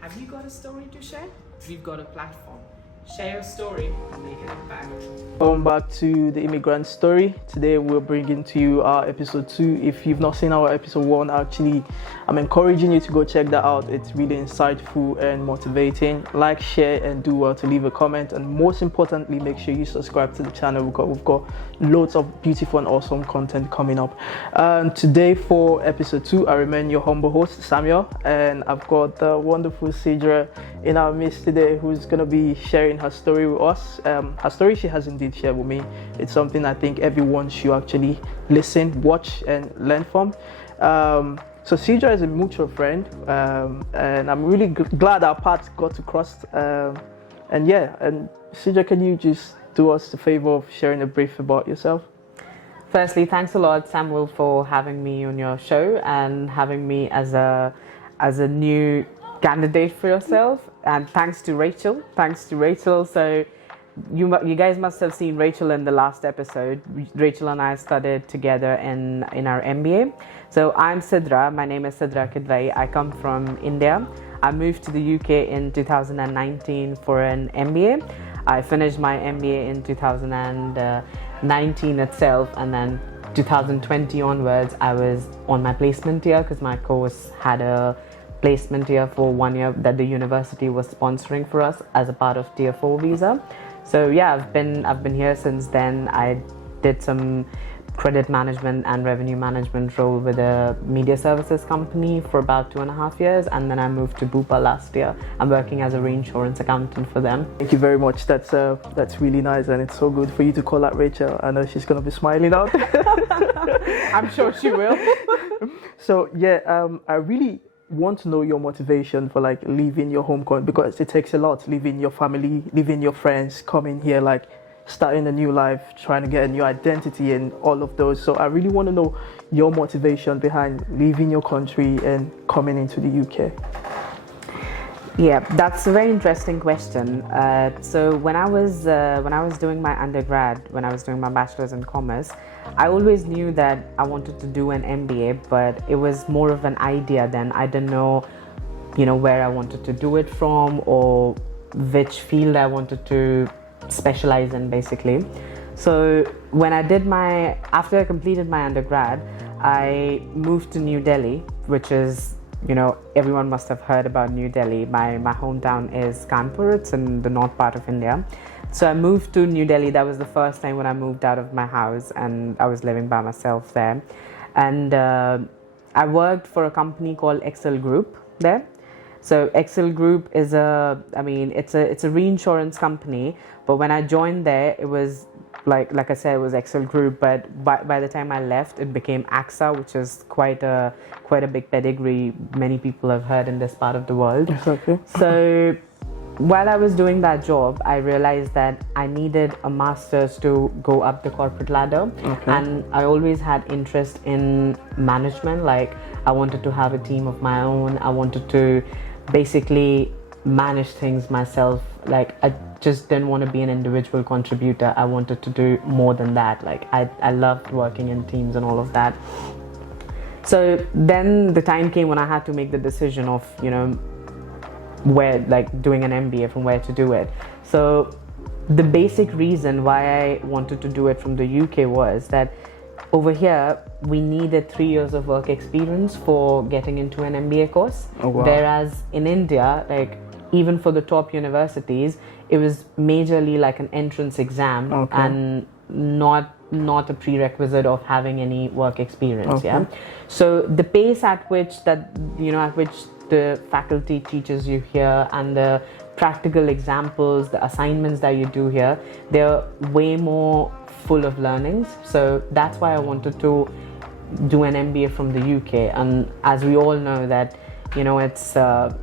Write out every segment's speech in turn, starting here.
Have you got a story to share? We've got a platform. Share your story and make an impact. Welcome back to the Immigrant Story. Today we're bringing to you our episode 2. If you've not seen our episode 1, actually, I'm encouraging you to go check that out. It's really insightful and motivating. Like, share, and do well to leave a comment. And most importantly, make sure you subscribe to the channel. We've got loads of beautiful and awesome content coming up. Today for episode 2, I remain your humble host, Samuel, and I've got the wonderful Sidra in our midst today, who's going to be sharing her story with us. Her story she has indeed shared with me. It's something I think everyone should actually listen, watch, and learn from. So Sidra is a mutual friend, and I'm really glad our paths got to cross. And Sidra, can you just do us the favor of sharing a brief about yourself? Firstly, thanks a lot, Samuel, for having me on your show and having me as a new candidate for yourself. And thanks to Rachel. So you guys must have seen Rachel in the last episode. Rachel and I studied together in our MBA. So I'm Sidra. My name is Sidra Qidwai. I come from India. I moved to the UK in 2019 for an MBA. I finished my MBA in 2019 itself, and then 2020 onwards I was on my placement year because my course had a placement year for 1 year that the university was sponsoring for us as a part of Tier 4 visa. So yeah, I've been here since then. I did some credit management and revenue management role with a media services company for about 2.5 years, and then I moved to BUPA last year. I'm working as a reinsurance accountant for them. Thank you very much. That's really nice, and it's so good for you to call out Rachel. I know she's gonna be smiling out. I'm sure she will. So yeah, I really want to know your motivation for like leaving your home country, because it takes a lot, leaving your family, leaving your friends, coming here, like starting a new life, trying to get a new identity and all of those. So I really want to know your motivation behind leaving your country and coming into the UK. Yeah, that's a very interesting question. So when I was doing my undergrad, when I was doing my bachelor's in commerce, I always knew that I wanted to do an MBA, but it was more of an idea then. I didn't know, where I wanted to do it from or which field I wanted to specialize in, basically. So when after I completed my undergrad, I moved to New Delhi, which is, everyone must have heard about New Delhi. My hometown is Kanpur. It's in the north part of India. So I moved to New Delhi. That was the first time when I moved out of my house, and I was living by myself there. And I worked for a company called Excel Group there. So Excel Group is it's a reinsurance company. But when I joined there, it was like I said, it was Excel Group. But by the time I left, it became AXA, which is quite a big pedigree. Many people have heard in this part of the world. Exactly. So while I was doing that job, I realized that I needed a master's to go up the corporate ladder. Okay. And I always had interest in management. Like, I wanted to have a team of my own. I wanted to basically manage things myself. Like, I just didn't want to be an individual contributor. I wanted to do more than that. Like, I loved working in teams and all of that. So then the time came when I had to make the decision of, where, like, doing an MBA, from where to do it. So the basic reason why I wanted to do it from the UK was that over here we needed 3 years of work experience for getting into an MBA course. Oh, wow. Whereas in India, like, even for the top universities, it was majorly like an entrance exam. Okay. And not a prerequisite of having any work experience. Okay. Yeah. So the pace at which the faculty teaches you here, and the practical examples, the assignments that you do here, they're way more full of learnings. So that's why I wanted to do an MBA from the UK. And as we all know that, it's a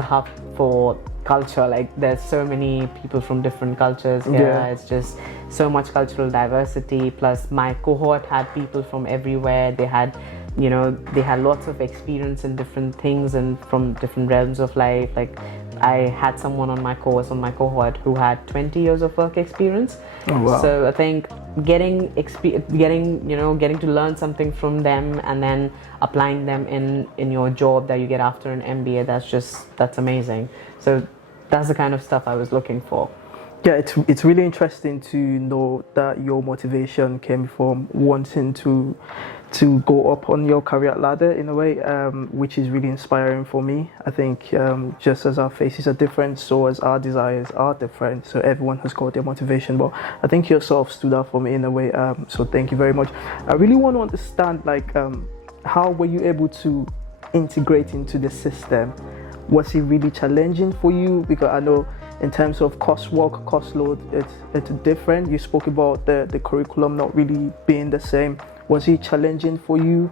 hub for culture. Like, there's so many people from different cultures here. Yeah. It's just so much cultural diversity. Plus my cohort had people from everywhere. They had lots of experience in different things and from different realms of life. Like, I had someone on my cohort who had 20 years of work experience. Oh, wow. So I think getting to learn something from them and then applying them in your job that you get after an MBA, that's amazing. So that's the kind of stuff I was looking for. Yeah, it's really interesting to know that your motivation came from wanting to go up on your career ladder in a way, which is really inspiring for me. I think just as our faces are different, so as our desires are different. So everyone has got their motivation, but I think yourself stood out for me in a way. So thank you very much. I really want to understand, like, how were you able to integrate into the system? Was it really challenging for you? Because I know in terms of coursework, course load, it's different. You spoke about the curriculum not really being the same. Was it challenging for you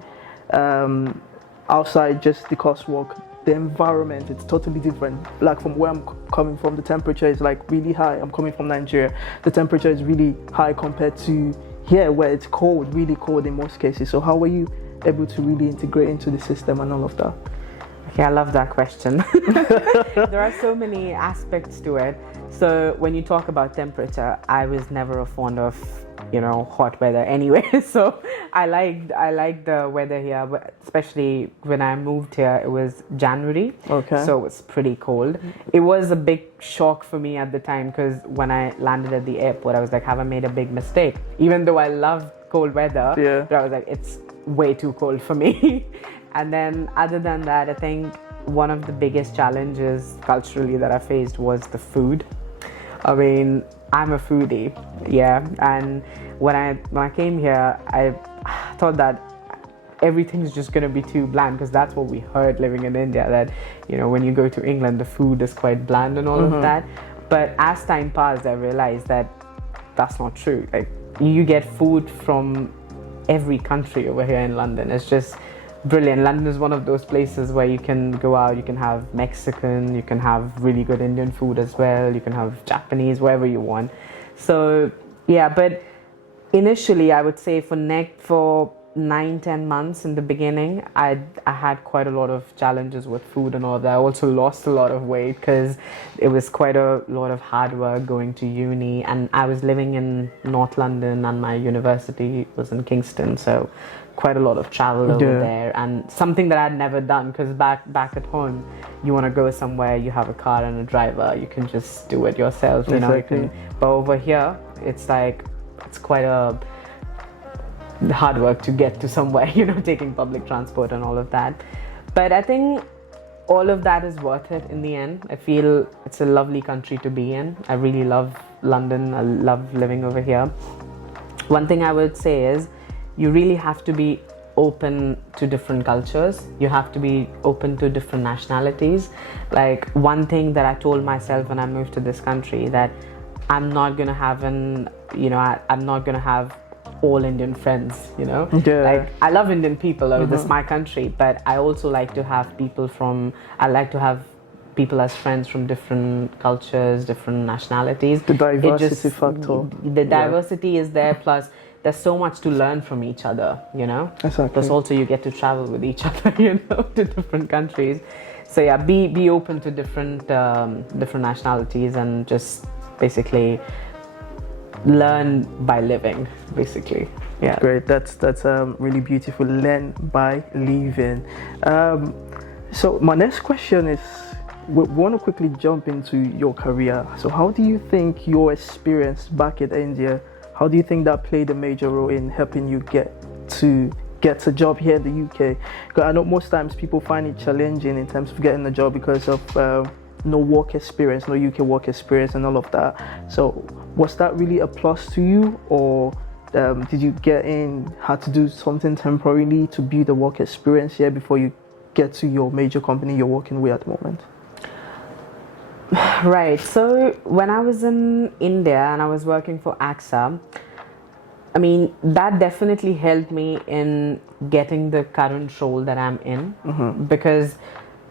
outside just the coursework? The environment, it's totally different. Like from where I'm coming from, the temperature is like really high. I'm coming from Nigeria. The temperature is really high compared to here where it's cold, really cold in most cases. So how were you able to really integrate into the system and all of that? Okay, I love that question. There are so many aspects to it. So when you talk about temperature, I was never a fond of, hot weather anyway. So I liked the weather here, but especially when I moved here, it was January. Okay. So it was pretty cold. It was a big shock for me at the time because when I landed at the airport, I was like, have I made a big mistake? Even though I love cold weather, yeah. But I was like, it's way too cold for me. And then other than that, I think one of the biggest challenges culturally that I faced was the food. I mean, I'm a foodie, yeah, and when I came here, I thought that everything's just gonna be too bland because that's what we heard living in India, that when you go to England the food is quite bland and all of that. But as time passed, I realized that that's not true. Like, you get food from every country over here in London. It's just brilliant. London is one of those places where you can go out, you can have Mexican, you can have really good Indian food as well, you can have Japanese, wherever you want. So yeah, but initially I would say for 9-10 months in the beginning, I had quite a lot of challenges with food and all that. I also lost a lot of weight because it was quite a lot of hard work going to uni, and I was living in North London and my university was in Kingston, so quite a lot of travel over there, and something that I'd never done because back at home, you want to go somewhere, you have a car and a driver, you can just do it yourself, Exactly. But over here, it's like, it's quite a hard work to get to somewhere, taking public transport and all of that. But I think all of that is worth it in the end. I feel it's a lovely country to be in. I really love London. I love living over here. One thing I would say is you really have to be open to different cultures. You have to be open to different nationalities. Like, one thing that I told myself when I moved to this country, that I'm not gonna have I'm not gonna have all Indian friends, Like, I love Indian people, this is my country, but I also like to have people as friends from different cultures, different nationalities. The diversity factor. The diversity is there, plus there's so much to learn from each other, Exactly. Plus also you get to travel with each other, to different countries. So yeah, be open to different nationalities and just basically learn by living, basically. Yeah. Great. That's really beautiful. Learn by living. So my next question is, we want to quickly jump into your career. So how do you think your experience back in India, how do you think that played a major role in helping you get a job here in the UK? Because I know most times people find it challenging in terms of getting a job because of no work experience, no UK work experience and all of that. So was that really a plus to you, or did you had to do something temporarily to build a work experience here before you get to your major company you're working with at the moment? Right. So when I was in India and I was working for AXA, I mean, that definitely helped me in getting the current role that I'm in, because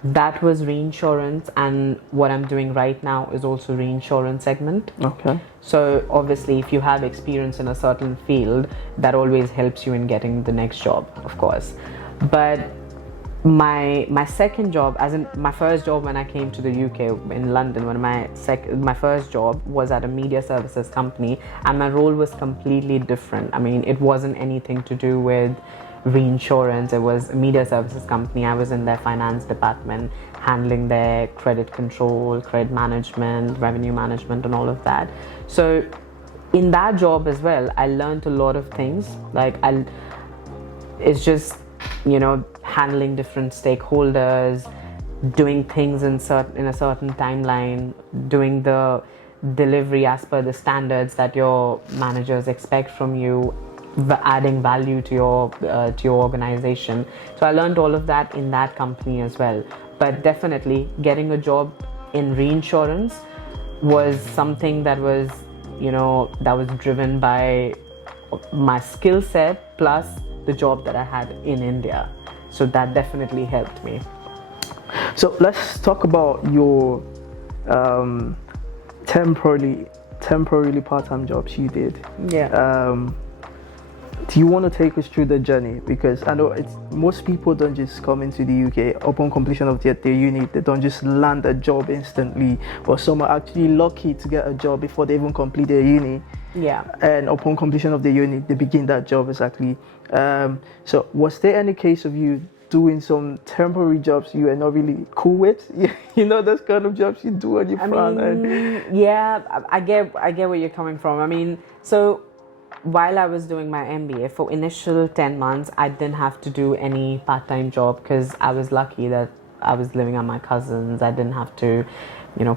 that was reinsurance, and what I'm doing right now is also reinsurance segment. Okay. So obviously, if you have experience in a certain field, that always helps you in getting the next job, of course. But my second job, as in my first job when I came to the UK in London, my first job was at a media services company, and my role was completely different. I mean, it wasn't anything to do with reinsurance. It was a media services company. I was in their finance department, handling their credit control, credit management, revenue management, and all of that. So in that job as well, I learned a lot of things. It's just, handling different stakeholders, doing things in a certain timeline, doing the delivery as per the standards that your managers expect from you, adding value to your organization. So I learned all of that in that company as well. But definitely getting a job in reinsurance was something that was driven by my skill set plus the job that I had in India. So that definitely helped me. So let's talk about your temporarily part-time jobs you did. Yeah. Do you want to take us through the journey? Because I know most people don't just come into the UK upon completion of their uni. They don't just land a job instantly, or some are actually lucky to get a job before they even complete their uni. Yeah. And upon completion of the uni, they begin that job exactly. So was there any case of you doing some temporary jobs you were not really cool with? Those kind of jobs you do on your fun. Yeah, I get where you're coming from. I mean, so while I was doing my MBA, for initial 10 months, I didn't have to do any part-time job because I was lucky that I was living at my cousin's. I didn't have to,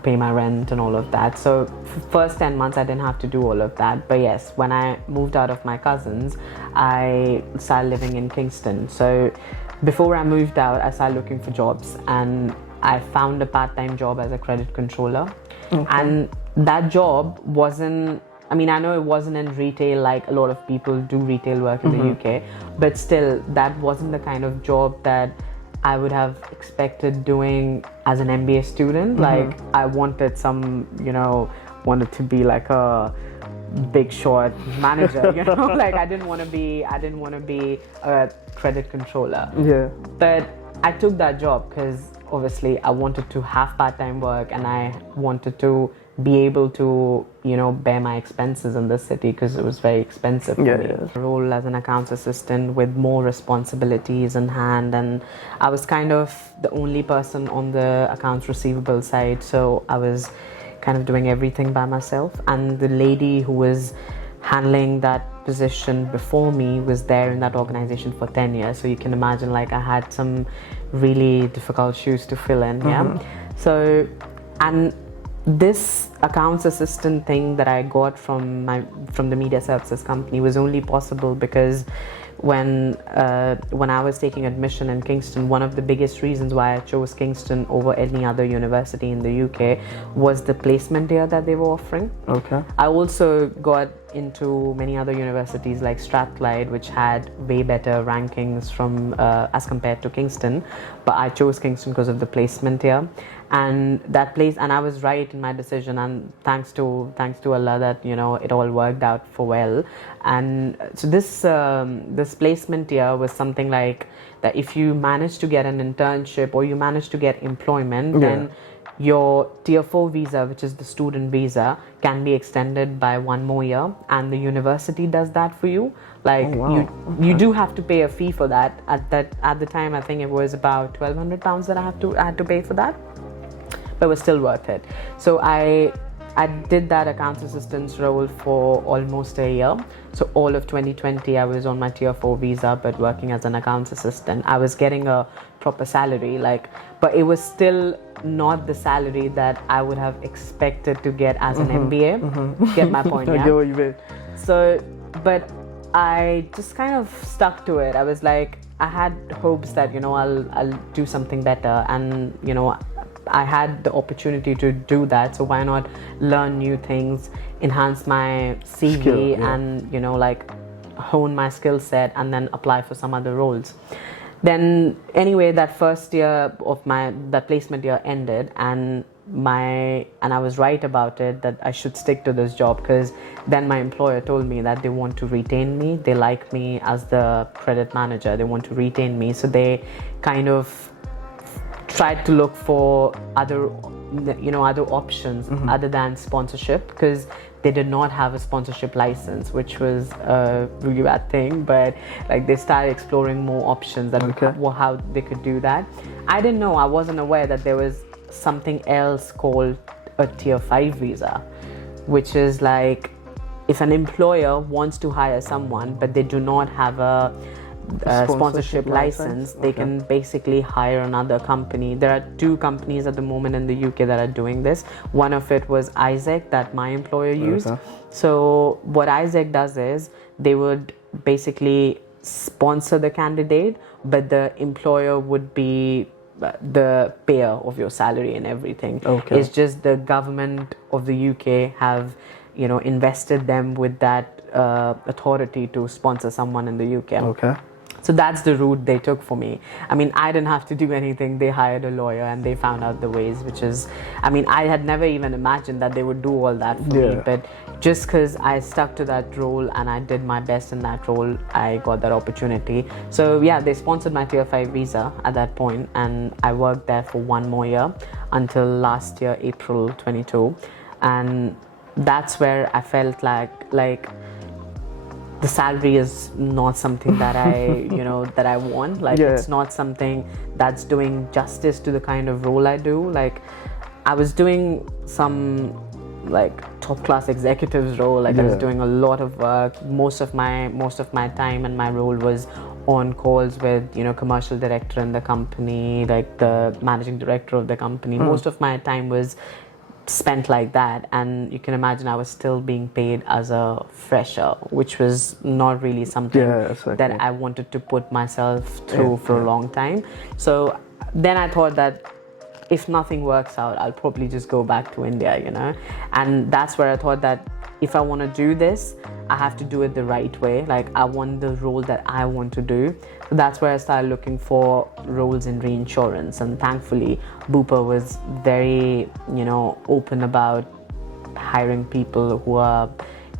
pay my rent and all of that. So for first 10 months, I didn't have to do all of that. But yes, when I moved out of my cousin's, I started living in Kingston. So before I moved out, I started looking for jobs, and I found a part-time job as a credit controller. Okay. And that job wasn't, I know it wasn't in retail like a lot of people do retail work in the UK, but still that wasn't the kind of job that I would have expected doing as an MBA student. Like I wanted wanted to be like a big shot manager, like I didn't want to be a credit controller. Yeah. But I took that job because obviously I wanted to have part-time work, and I wanted to be able to bear my expenses in this city because it was very expensive for me. Yeah. Role as an accounts assistant with more responsibilities in hand, and I was kind of the only person on the accounts receivable side, so I was kind of doing everything by myself. And the lady who was handling that position before me was there in that organization for 10 years, so you can imagine I had some really difficult shoes to fill in. So, and this accounts assistant thing that I got from the media services company was only possible because when I was taking admission in Kingston, one of the biggest reasons why I chose Kingston over any other university in the UK was the placement year that they were offering. Okay. I also got into many other universities like Strathclyde, which had way better rankings from as compared to Kingston, but I chose Kingston because of the placement year. And that place, and I was right in my decision, and thanks to Allah that it all worked out for well. And so this placement year was something like that. If you manage to get an internship or you manage to get employment, then your tier 4 visa, which is the student visa, can be extended by 1 more year, and the university does that for you. You do have to pay a fee for that. At the time, I think it was about £1,200 that I had to pay for that. But it was still worth it. So I did that accounts assistance role for almost a year. So all of 2020, I was on my tier 4 visa, but working as an accounts assistant. I was getting a proper salary, but it was still not the salary that I would have expected to get as an MBA. Get my point? I get what you mean. So, but I just kind of stuck to it. I was like, I had hopes that I'll do something better, and I had the opportunity to do that, so why not learn new things, enhance my CV, and hone my skill set, and then apply for some other roles. Then anyway, that first year of that placement year ended, and and I was right about it, that I should stick to this job, because then my employer told me that they want to retain me. They like me as the credit manager. They want to retain me. So they kind of tried to look for other options other than sponsorship, because they did not have a sponsorship license, which was a really bad thing. But like, they started exploring more options that how they could do that. I didn't know, I wasn't aware that there was something else called a tier 5 visa, which is like, if an employer wants to hire someone but they do not have a sponsorship license, they can basically hire another company. There are 2 companies at the moment in the UK that are doing this. One of it was Isaac, that my employer used. So what Isaac does is, they would basically sponsor the candidate, but the employer would be the payer of your salary and everything. It's just the government of the UK have invested them with that authority to sponsor someone in the UK. So that's the route they took for me. I mean, I didn't have to do anything. They hired a lawyer and they found out the ways, which is, I mean, I had never even imagined that they would do all that for me. But just because I stuck to that role and I did my best in that role, I got that opportunity. So yeah, they sponsored my tier 5 visa at that point, and I worked there for 1 more year until last year, April 22. And that's where I felt like the salary is not something that I, that I want. Like, it's not something that's doing justice to the kind of role I do. Like, I was doing some like top class executives role. Like, I was doing a lot of work. Most of my time and my role was on calls with, commercial director in the company, like the managing director of the company. Most of my time was spent like that, and you can imagine I was still being paid as a fresher, which was not really something that I wanted to put myself through for a long time. So then I thought that if nothing works out, I'll probably just go back to India, and that's where I thought that if I want to do this, I have to do it the right way. Like, I want the role that I want to do. So that's where I started looking for roles in reinsurance, and thankfully BUPA was very open about hiring people who are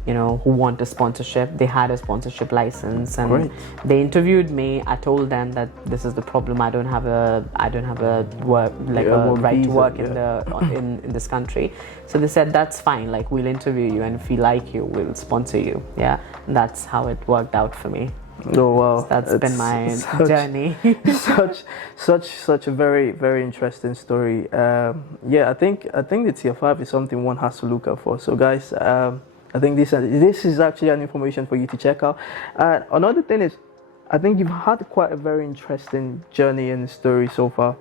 who want a sponsorship. They had a sponsorship license, and they interviewed me. I told them that this is the problem. I don't have a work, like a right to work in this country. So they said, that's fine. Like, we'll interview you, and if we like you, we'll sponsor you. Yeah, and that's how it worked out for me. Oh wow, so that's been my journey. such a very, very interesting story. I think the tier 5 is something one has to look out for. So guys, I think this is actually an information for you to check out. Another thing is, I think you've had quite a very interesting journey and story so far.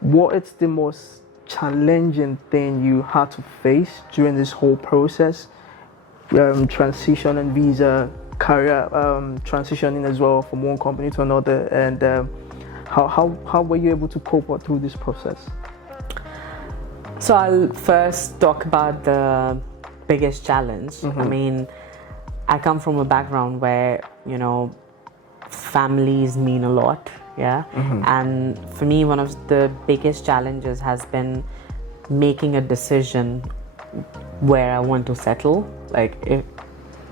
What is the most challenging thing you had to face during this whole process? Transition and visa, career, transitioning as well from one company to another, and how were you able to cope through this process? So I'll first talk about the biggest challenge. I mean, I come from a background where families mean a lot, and for me, one of the biggest challenges has been making a decision where I want to settle, like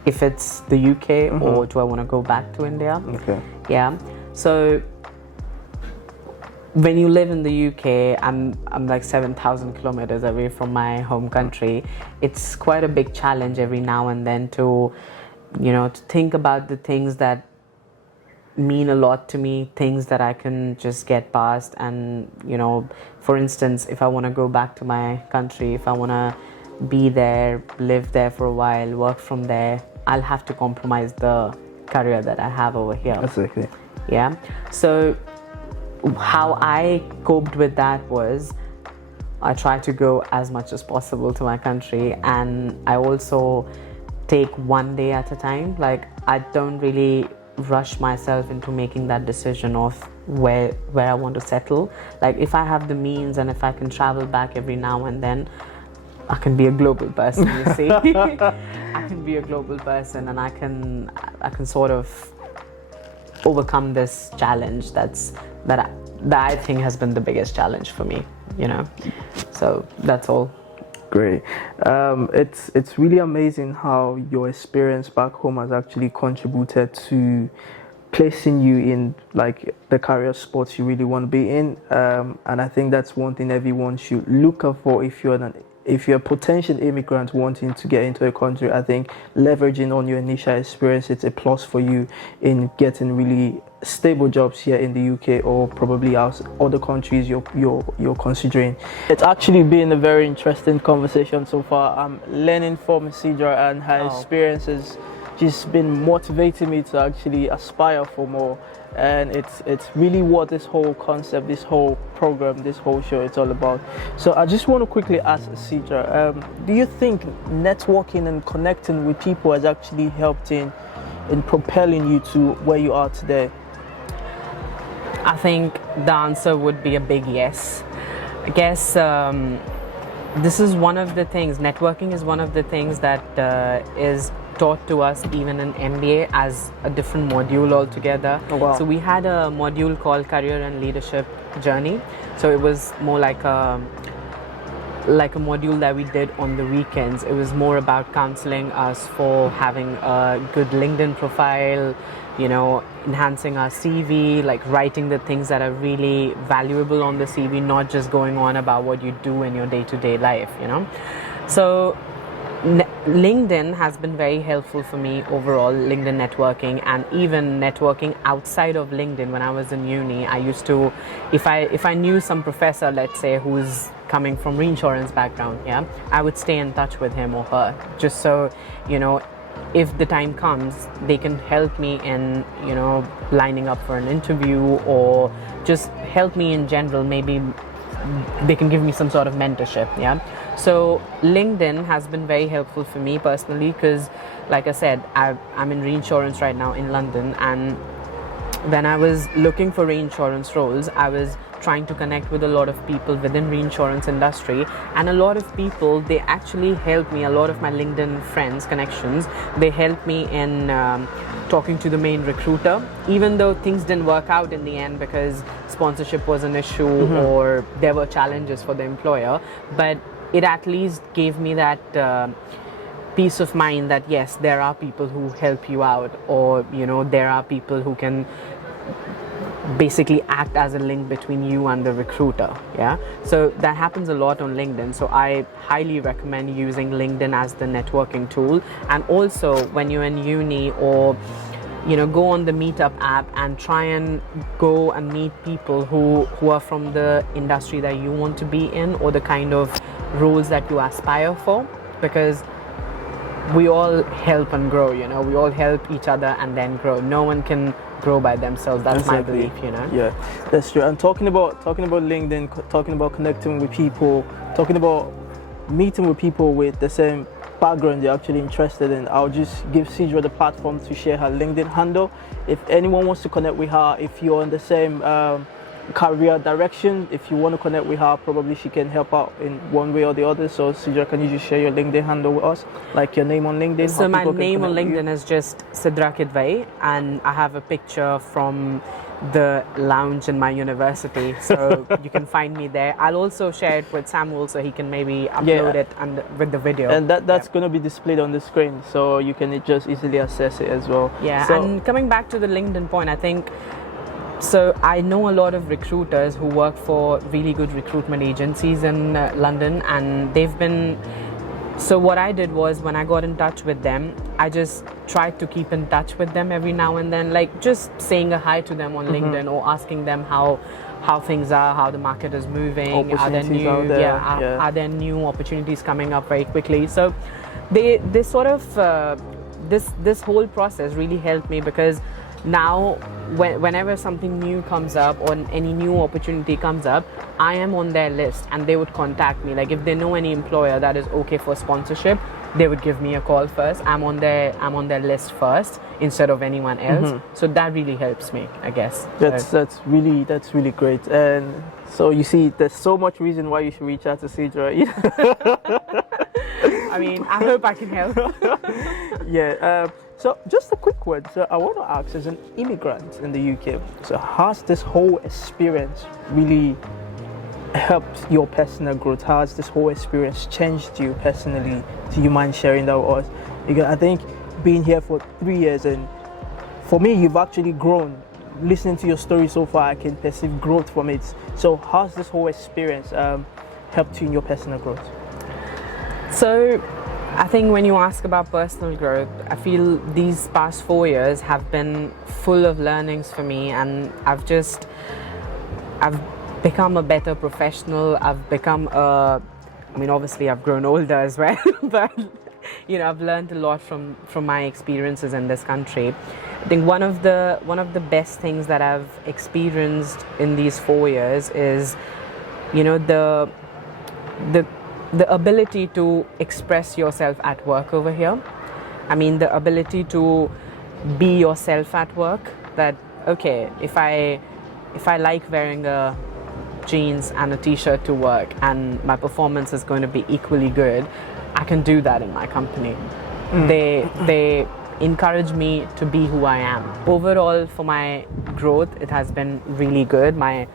if it's the UK or do I want to go back to India. So when you live in the UK, I'm like 7,000 kilometers away from my home country. It's quite a big challenge every now and then to think about the things that mean a lot to me, things that I can just get past. And for instance, if I want to go back to my country, if I want to be there, live there for a while, work from there, I'll have to compromise the career that I have over here. Exactly. Yeah. So how I coped with that was, I try to go as much as possible to my country, and I also take one day at a time. Like, I don't really rush myself into making that decision of where I want to settle. Like, if I have the means and if I can travel back every now and then, I can be a global person, you see. I can be a global person, and I can sort of overcome this challenge that I think has been the biggest challenge for me. you know. So that's all. Great. It's really amazing how your experience back home has actually contributed to placing you in like the career sports you really want to be in. And I think that's one thing everyone should look out for if you're a potential immigrant wanting to get into a country. I think leveraging on your initial experience, it's a plus for you in getting really stable jobs here in the UK or probably other countries you're considering. It's actually been a very interesting conversation so far. I'm learning from Sidra, and her experiences just been motivating me to actually aspire for more. And it's really what this whole concept, this whole program, this whole show, it's all about. So I just want to quickly ask Sidra, do you think networking and connecting with people has actually helped in propelling you to where you are today? I think the answer would be a big yes. I guess this is one of the things, networking is one of the things that is taught to us even in MBA as a different module altogether. Oh, wow. So we had a module called Career and Leadership Journey. So it was more like a module that we did on the weekends. It was more about counseling us for having a good LinkedIn profile, you know, enhancing our CV, like writing the things that are really valuable on the CV, not just going on about what you do in your day-to-day life, you know. So LinkedIn has been very helpful for me overall, LinkedIn networking, and even networking outside of LinkedIn. When I was in uni, I used to, if I knew some professor, let's say, who's coming from reinsurance background, yeah, I would stay in touch with him or her, just so, you know, if the time comes, they can help me in, you know, lining up for an interview, or just help me in general. Maybe they can give me some sort of mentorship, yeah. So LinkedIn has been very helpful for me personally, because like I said, I'm in reinsurance right now in London, and when I was looking for reinsurance roles, I was trying to connect with a lot of people within reinsurance industry, and a lot of people, they actually helped me. A lot of my LinkedIn friends, connections, they helped me in talking to the main recruiter, even though things didn't work out in the end because sponsorship was an issue, or there were challenges for the employer, but it at least gave me that peace of mind that yes, there are people who help you out, or, you know, there are people who can basically act as a link between you and the recruiter, yeah. So that happens a lot on LinkedIn, so I highly recommend using LinkedIn as the networking tool. And also when you're in uni, or, you know, go on the Meetup app and try and go and meet people who are from the industry that you want to be in, or the kind of roles that you aspire for, because we all help and grow, you know, we all help each other and then grow. No one can grow by themselves. That's my belief, you know. Yeah, that's true. And talking about LinkedIn, talking about connecting with people, talking about meeting with people with the same background you're actually interested in, I'll just give Sidra the platform to share her LinkedIn handle. If anyone wants to connect with her, if you're in the same career direction, if you want to connect with her, probably she can help out in one way or the other. So Sidra, can you just share your LinkedIn handle with us, like your name on LinkedIn? So my name on LinkedIn is just Sidra Qidwai, and I have a picture from the lounge in my university, so you can find me there. I'll also share it with Samuel, so he can maybe upload it with the video, and that's going to be displayed on the screen, so you can just easily access it as well. Yeah. So, and coming back to the LinkedIn point, I think, so I know a lot of recruiters who work for really good recruitment agencies in London, and they've been, so what I did was, when I got in touch with them, I just tried to keep in touch with them every now and then, like just saying a hi to them on LinkedIn, or asking them how things are, how the market is moving, are there new are there new opportunities coming up very quickly. So they sort of this whole process really helped me, because now whenever something new comes up or any new opportunity comes up, I am on their list, and they would contact me. Like if they know any employer that is okay for sponsorship, they would give me a call first. I'm on their list first instead of anyone else. So that really helps me, I guess. That's really great. And so you see, there's so much reason why you should reach out to Sidra. I mean, I hope I can help. Yeah. So just a quick one. So I want to ask, as an immigrant in the UK, so has this whole experience really helped your personal growth? How has this whole experience changed you personally? Do you mind sharing that with us? Because I think being here for 3 years, and for me, you've actually grown. Listening to your story so far, I can perceive growth from it. So how's this whole experience helped you in your personal growth? So I think when you ask about personal growth, I feel these past 4 years have been full of learnings for me, and I've become a better professional. I've become obviously I've grown older as well, but I've learned a lot from my experiences in this country. I think one of the best things that I've experienced in these 4 years is, the ability to express yourself at work over here. I mean, the ability to be yourself at work. That okay, if I like wearing a jeans and a t-shirt to work and my performance is going to be equally good, I can do that in my company. They encourage me to be who I am. Overall, for my growth, it has been really good. My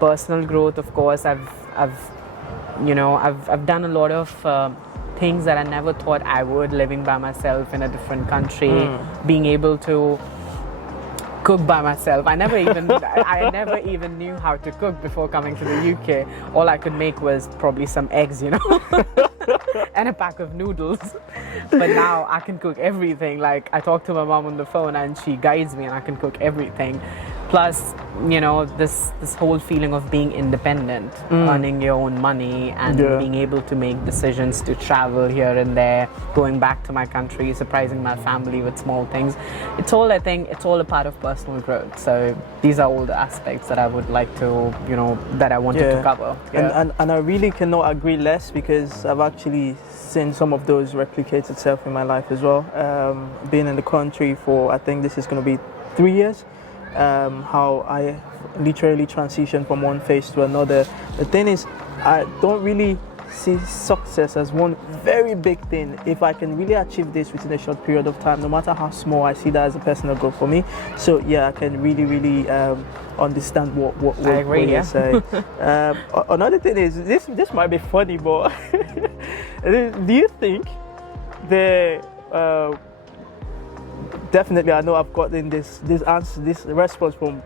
personal growth, of course, I've done a lot of things that I never thought I would, living by myself in a different country, being able to cook by myself. I never even knew how to cook before coming to the UK. All I could make was probably some eggs, and a pack of noodles. But now I can cook everything. Like, I talk to my mom on the phone and she guides me and I can cook everything. Plus, this whole feeling of being independent, earning your own money and being able to make decisions to travel here and there, going back to my country, surprising my family with small things. I think it's all a part of personal growth. So these are all the aspects that I would like to, that I wanted to cover. And I really cannot agree less, because I've actually seen some of those replicate itself in my life as well. Being in the country for, I think this is going to be 3 years. How I literally transitioned from one phase to another. The thing is, I don't really see success as one very big thing. If I can really achieve this within a short period of time, no matter how small, I see that as a personal goal for me. So yeah, I can really understand what you say. Another thing is, this might be funny, but do you think definitely, I know I've gotten this answer, this response from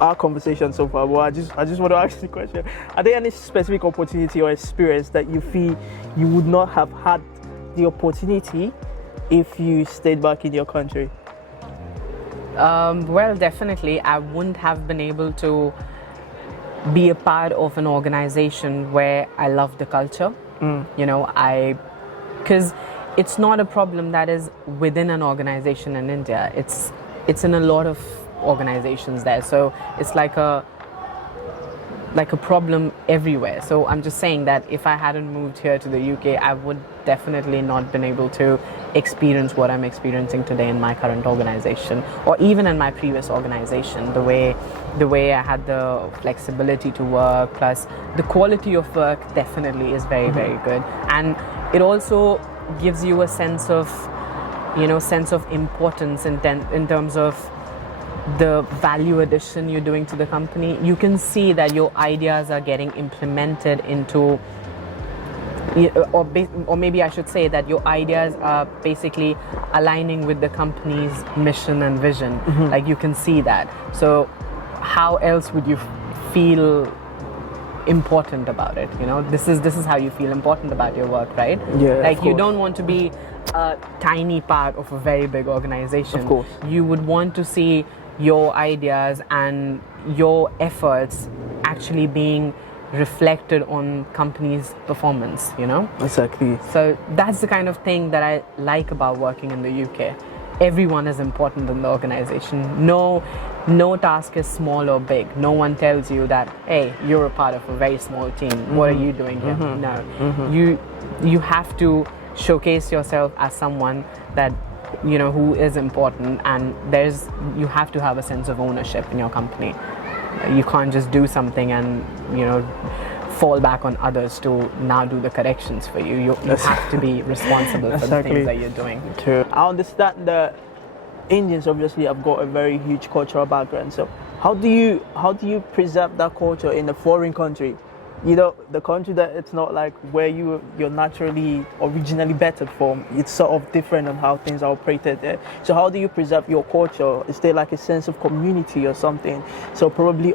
our conversation so far, but I just want to ask the question: are there any specific opportunity or experience that you feel you would not have had the opportunity if you stayed back in your country? Well, definitely, I wouldn't have been able to be a part of an organization where I love the culture. Because it's not a problem that is within an organization in India. It's in a lot of organizations there. So it's like a problem everywhere. So I'm just saying that if I hadn't moved here to the UK, I would definitely not been able to experience what I'm experiencing today in my current organization, or even in my previous organization. The way I had the flexibility to work, plus the quality of work definitely is very, very good. And it also gives you a sense of importance in terms of the value addition you're doing to the company. You can see that your ideas are getting implemented into, or maybe I should say that your ideas are basically aligning with the company's mission and vision. Like, you can see that. So how else would you feel important about it? This is how you feel important about your work, right? Yeah, like, you don't want to be a tiny part of a very big organization. Of course. You would want to see your ideas and your efforts actually being reflected on company's performance, Exactly. So that's the kind of thing that I like about working in the UK. Everyone is important in the organization. No task is small or big. No one tells you that, hey, you're a part of a very small team. What are you doing here? No. You have to showcase yourself as someone that, who is important, and you have to have a sense of ownership in your company. You can't just do something and, fall back on others to now do the corrections for you. You have to be responsible for the things that you're doing. True. I understand that Indians obviously have got a very huge cultural background. So how do you preserve that culture in a foreign country? you know, the country that it's not like where you're naturally originally better from. It's sort of different on how things are operated there. So how do you preserve your culture? Is there like a sense of community or something? So probably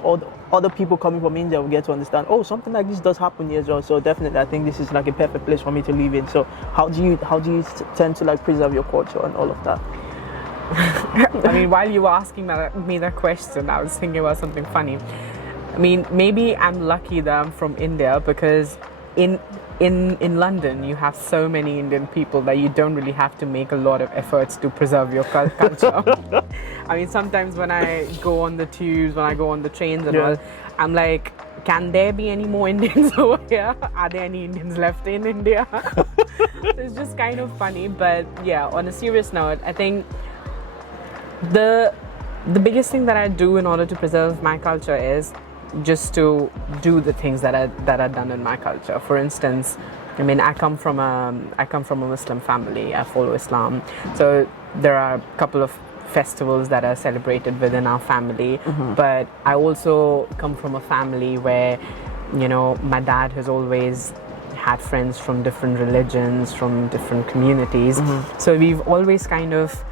other people coming from India will get to understand, oh, something like this does happen here as well. So definitely, I think this is like a perfect place for me to live in. So how do you tend to like preserve your culture and all of that? I mean, while you were asking me that question, I was thinking about something funny. I mean, maybe I'm lucky that I'm from India, because in London you have so many Indian people that you don't really have to make a lot of efforts to preserve your culture. I mean, sometimes when I go on the tubes, when I go on the trains and all, I'm like, can there be any more Indians over here? Are there any Indians left in India? It's just kind of funny. But yeah, on a serious note, I think the biggest thing that I do in order to preserve my culture is just to do the things that are done in my culture. For instance, I mean, I come from a Muslim family. I follow Islam, so there are a couple of festivals that are celebrated within our family. But I also come from a family where, you know, my dad has always had friends from different religions, from different communities. So we've always kind of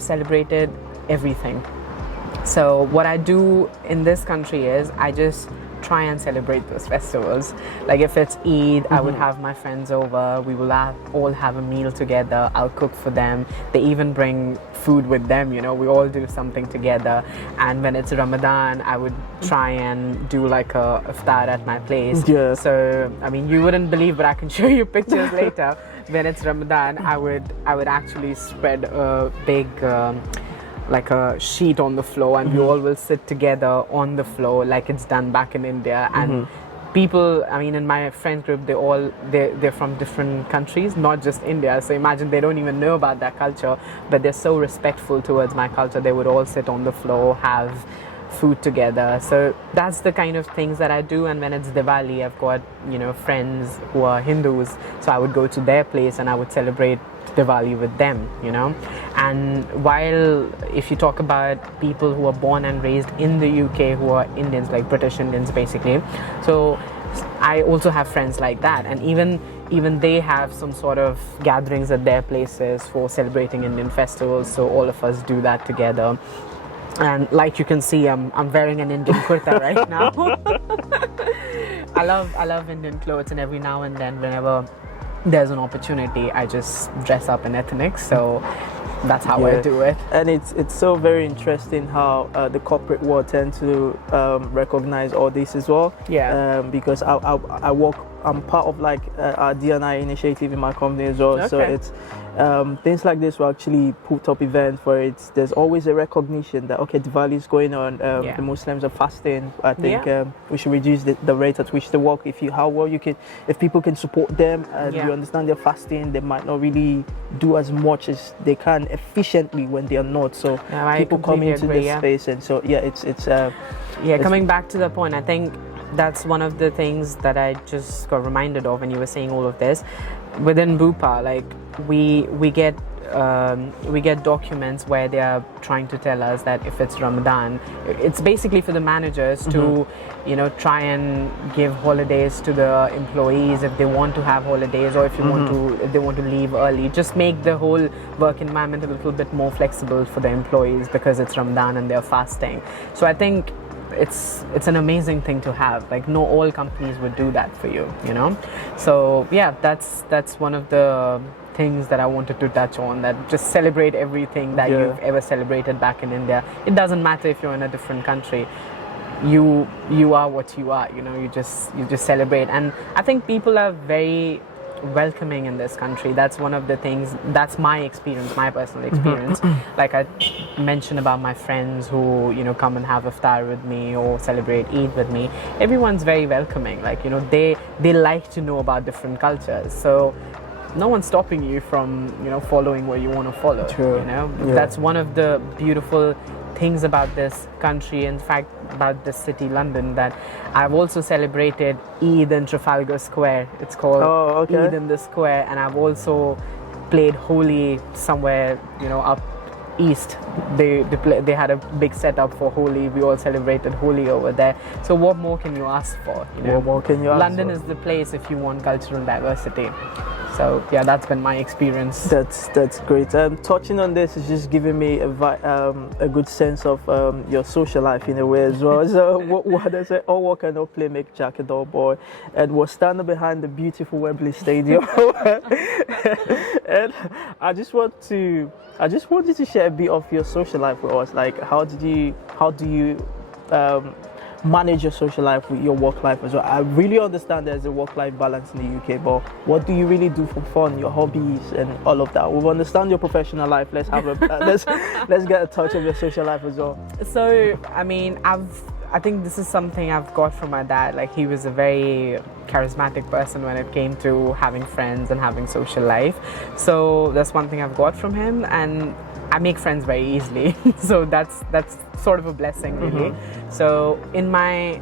celebrated everything. So what I do in this country is I just try and celebrate those festivals. Like if it's Eid, I would have my friends over. We will all have a meal together. I'll cook for them. They even bring food with them, you know. We all do something together. And when it's Ramadan, I would try and do like a iftar at my place. Yeah. So, I mean, you wouldn't believe, but I can show you pictures later. When it's Ramadan, I would actually spread a big like a sheet on the floor, and we all will sit together on the floor like it's done back in India. And people, I mean, in my friend group, they're from different countries, not just India. So imagine they don't even know about that culture, but they're so respectful towards my culture. They would all sit on the floor, have food together. So that's the kind of things that I do. And when it's Diwali, I've got, you know, friends who are Hindus, so I would go to their place and I would celebrate Diwali with them, you know. And while if you talk about people who are born and raised in the UK who are Indians, like British Indians basically, so I also have friends like that, and even they have some sort of gatherings at their places for celebrating Indian festivals, so all of us do that together. And like you can see, I'm wearing an Indian kurta right now. I love Indian clothes, and every now and then, whenever there's an opportunity, I just dress up in ethnic. So that's how I do it. And it's so very interesting how the corporate world tend to recognize all this as well. Yeah. Because I'm part of like our D&I initiative in my company as well. Okay. So it's things like this will actually put up events where there's always a recognition that, okay, Diwali is going on, the Muslims are fasting. I think we should reduce the rate at which they work. If people can support them and you understand they're fasting, they might not really do as much as they can efficiently when they are not. So people come into this space, and so coming back to the point, I think that's one of the things that I just got reminded of when you were saying all of this. Within BUPA, like we get documents where they are trying to tell us that if it's Ramadan, it's basically for the managers to, you know, try and give holidays to the employees if they want to have holidays, or if they want to leave early. Just make the whole work environment a little bit more flexible for the employees because it's Ramadan and they're fasting. So I think it's an amazing thing to have. Like, no, all companies would do that for you, you know. So yeah, that's one of the things that I wanted to touch on, that just celebrate everything that you've ever celebrated back in India. It doesn't matter if you're in a different country. You are what you are, you know. You just celebrate. And I think people are very welcoming in this country. That's one of the things, that's my experience, my personal experience. Like I mentioned about my friends who, you know, come and have iftar with me or celebrate Eid with me. Everyone's very welcoming. Like, you know, they like to know about different cultures. So no one's stopping you from, you know, following what you want to follow. True. You know, that's one of the beautiful things about this country, in fact about this city, London, that I've also celebrated Eid in Trafalgar Square. It's called Eid in the Square, and I've also played Holi somewhere, you know, up east, they had a big setup for Holi. We all celebrated Holi over there. So what more can you ask for? You know, What more can you ask London for? is the place if you want cultural diversity. So yeah, that's been my experience. That's great. Touching on this is just giving me a good sense of your social life in a way as well. So what does it? All work and no play make Jack a dull boy, and was standing behind the beautiful Wembley Stadium. And I just wanted to share a bit of your social life with us. Like, how do you manage your social life with your work life as well? I really understand there's a work-life balance in the UK, but what do you really do for fun, your hobbies and all of that? We understand your professional life. Let's have a let's get a touch of your social life as well. So I mean, I think this is something I've got from my dad. Like, he was a very charismatic person when it came to having friends and having social life. So that's one thing I've got from him, and I make friends very easily. So that's sort of a blessing, really. So in my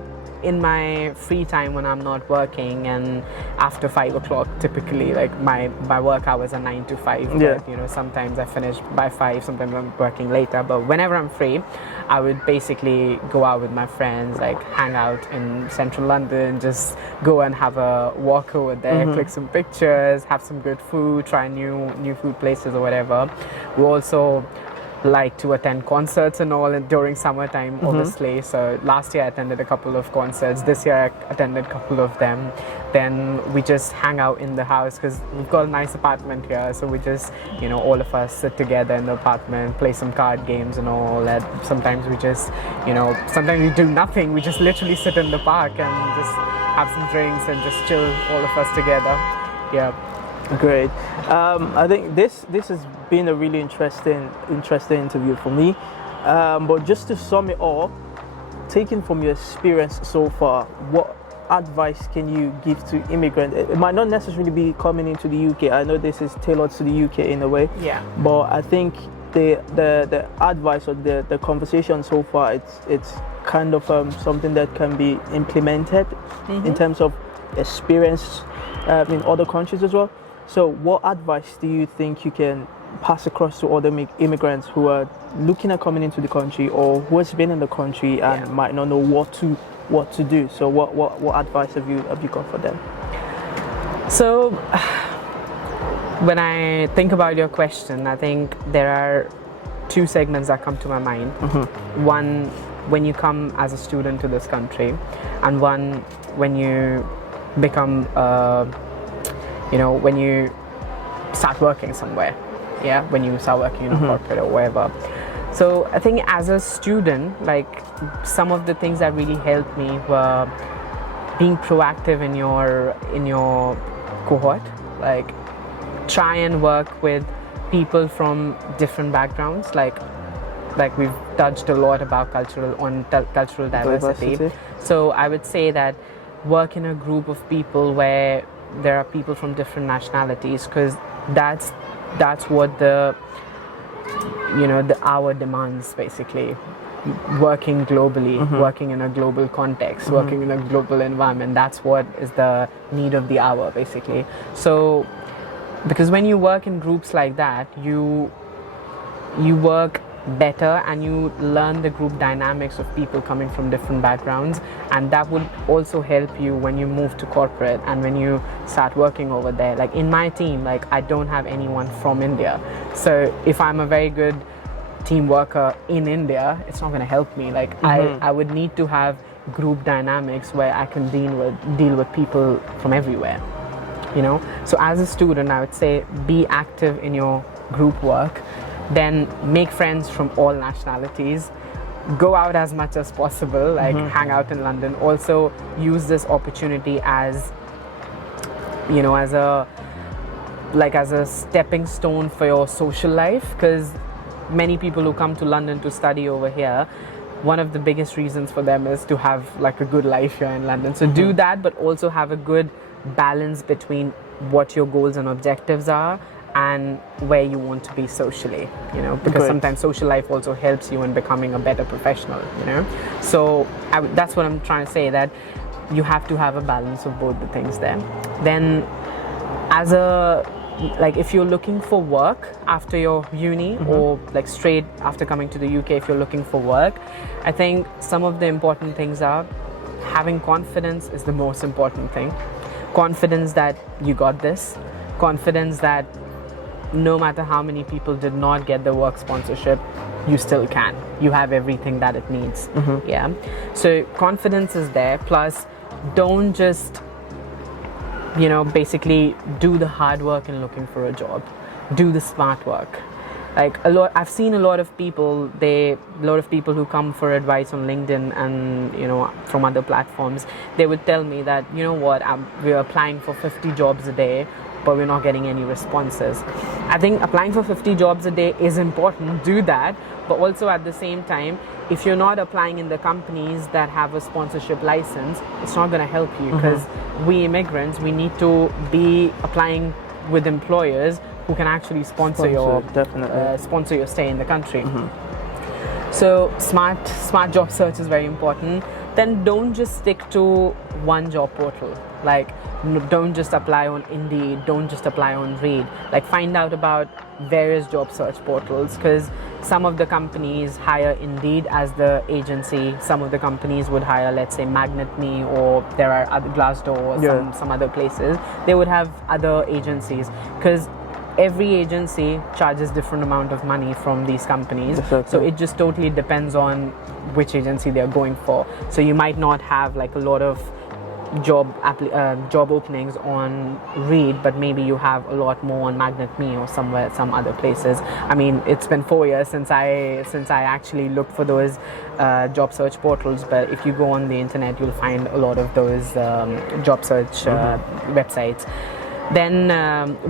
free time when I'm not working, and after 5 o'clock, typically, like my work hours are 9 to 5. Yeah. But, you know, sometimes I finish by 5, sometimes I'm working later. But whenever I'm free, I would basically go out with my friends, like hang out in central London, just go and have a walk over there, click some pictures, have some good food, try new food places or whatever. We also like to attend concerts and all, and during summertime, obviously. So last year I attended a couple of concerts. This year I attended a couple of them. Then we just hang out in the house because we've got a nice apartment here. So we just, you know, all of us sit together in the apartment, play some card games and all that. Sometimes we just, you know, sometimes we do nothing. We just literally sit in the park and just have some drinks and just chill, all of us together. Yeah. Great. I think this has been a really interesting interview for me. But just to sum it all, taking from your experience so far, what advice can you give to immigrants? It might not necessarily be coming into the UK. I know this is tailored to the UK in a way. Yeah. But I think the advice or the conversation so far, it's kind of something that can be implemented in terms of experience in other countries as well. So what advice do you think you can pass across to other immigrants who are looking at coming into the country, or who has been in the country and might not know what to do? So what advice have you got for them? So when I think about your question, I think there are 2 segments that come to my mind. One, when you come as a student to this country, and one when you become when you start working somewhere, when you start working in a corporate or wherever. So I think as a student, like, some of the things that really helped me were being proactive in your cohort. Like, try and work with people from different backgrounds. Like we've touched a lot about cultural diversity. So I would say that work in a group of people where there are people from different nationalities, because that's what the hour demands, basically. Working globally, working in a global context, working in a global environment, that's what is the need of the hour, basically. So because when you work in groups like that, you work better and you learn the group dynamics of people coming from different backgrounds, and that would also help you when you move to corporate and when you start working over there. Like in my team, like, I don't have anyone from India, so if I'm a very good team worker in India, it's not going to help me. Like I would need to have group dynamics where I can deal with people from everywhere, you know. So as a student, I would say be active in your group work. Then make friends from all nationalities. Go out as much as possible, like hang out in London. Also use this opportunity as a stepping stone for your social life, because many people who come to London to study over here, one of the biggest reasons for them is to have like a good life here in London. So do that, but also have a good balance between what your goals and objectives are and where you want to be socially, you know, because sometimes social life also helps you in becoming a better professional, you know. So that's what I'm trying to say, that you have to have a balance of both the things there. Then as a like if you're looking for work after your uni or like straight after coming to the UK, if you're looking for work, I think some of the important things are having confidence is the most important thing. Confidence that you got this, confidence that no matter how many people did not get the work sponsorship, you still can. You have everything that it needs. Yeah. So confidence is there. Plus, don't just basically do the hard work in looking for a job. Do the smart work. Like I've seen a lot of people who come for advice on LinkedIn and from other platforms. They would tell me that we're applying for 50 jobs a day, but we're not getting any responses. I think applying for 50 jobs a day is important. Do that, but also at the same time, if you're not applying in the companies that have a sponsorship license, it's not going to help you, because we immigrants, we need to be applying with employers who can actually sponsor your stay in the country. So smart job search is very important. Then don't just stick to one job portal. Like don't just apply on Indeed, don't just apply on Reed. Like find out about various job search portals, because some of the companies hire Indeed as the agency, some of the companies would hire, let's say, MagnetMe, or there are other Glassdoor or some other places. They would have other agencies, because every agency charges different amount of money from these companies. So it just totally depends on which agency they're going for. So you might not have like a lot of job openings on Reed, but maybe you have a lot more on MagnetMe or some other places. I mean, it's been 4 years since I actually looked for those job search portals, but if you go on the internet, you'll find a lot of those job search websites. Then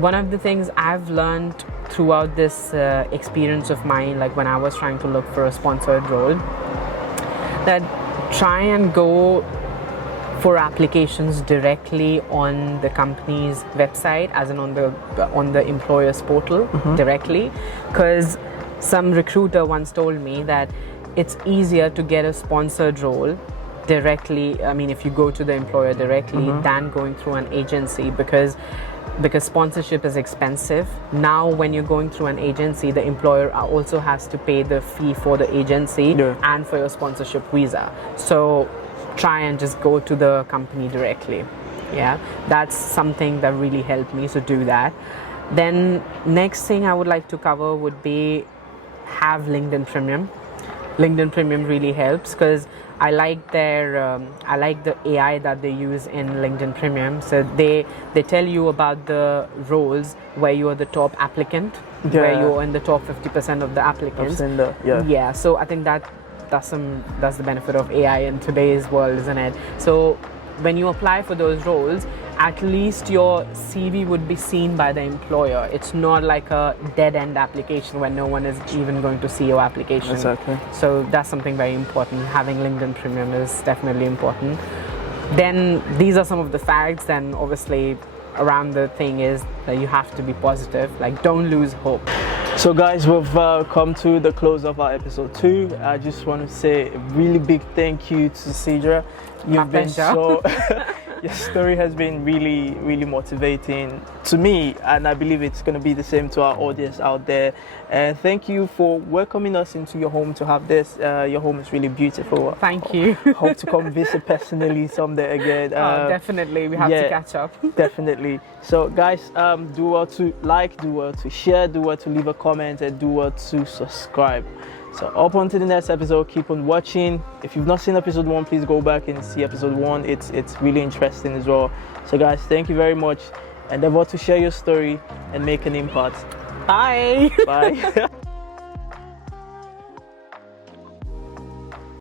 one of the things I've learned throughout this experience of mine, like when I was trying to look for a sponsored role, that try and go for applications directly on the company's website, as in on the employer's portal directly, because some recruiter once told me that it's easier to get a sponsored role directly, I mean if you go to the employer directly, than going through an agency, because sponsorship is expensive. Now when you're going through an agency, the employer also has to pay the fee for the agency and for your sponsorship visa. So try and just go to the company directly. Yeah, that's something that really helped me, so do that. Then next thing I would like to cover would be have LinkedIn Premium. LinkedIn Premium really helps, because I like the AI that they use in LinkedIn Premium. So they tell you about the roles where you are the top applicant, where you're in the top 50% of the applicants. So I think that's the benefit of AI in today's world, isn't it? So when you apply for those roles, at least your CV would be seen by the employer. It's not like a dead-end application where no one is even going to see your application. Exactly. So that's something very important. Having LinkedIn Premium is definitely important. Then these are some of the facts. Then obviously around the thing is that you have to be positive. Like don't lose hope. So guys, we've come to the close of our episode 2. I just want to say a really big thank you to Sidra. You've been so your story has been really, really motivating to me, and I believe it's going to be the same to our audience out there. And thank you for welcoming us into your home to have this. Your home is really beautiful. Thank you. Hope to come visit personally someday again. Definitely, we have to catch up. Definitely. So guys, do well to like, do well to share, do well to leave a comment, and do well to subscribe. So up until the next episode, keep on watching. If you've not seen episode 1, please go back and see episode 1. It's really interesting as well. So guys, thank you very much. Endeavor to share your story and make an impact. Bye. Bye.